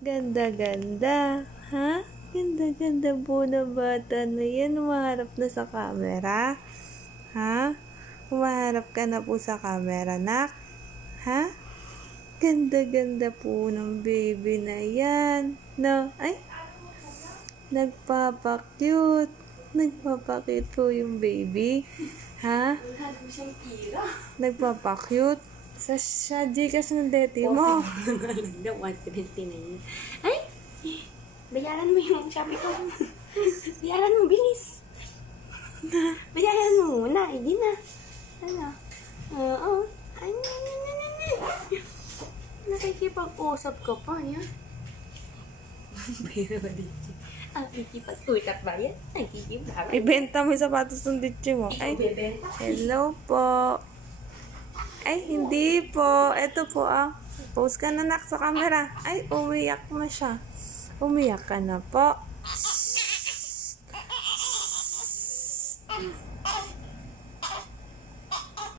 Ganda-ganda. Ha? Ganda-ganda po na bata na yan. Umaharap na sa camera. Ha? Umaharap ka na po sa camera, nak. Ha? Ganda-ganda po ng baby na yan. No? Ay? Nagpapa-cute. Nagpapa-cute po yung baby. Ha? Nagpapa-cute. Sa Gcash ng deti mo. Ay! Bayaran mo yung Shopee ko. Bayaran mo, bilis. Bayaran mo muna. Hindi na. Ano? Oo. Ay, nakikipag-usap ka pa, yan. Bayaran ba dito? Nakikipag-tuikat ba yan? Nakikipag. Ibenta mo yung sapatos ng ditsi mo. Ay, hello po. Ay, hindi po. Ito po, ah. Post ka na, nak, sa camera. Ay, umiyak na siya. Umiyak ka na po.